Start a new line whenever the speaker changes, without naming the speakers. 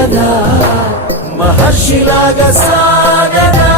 కదా మహర్షిలాగా సాగదా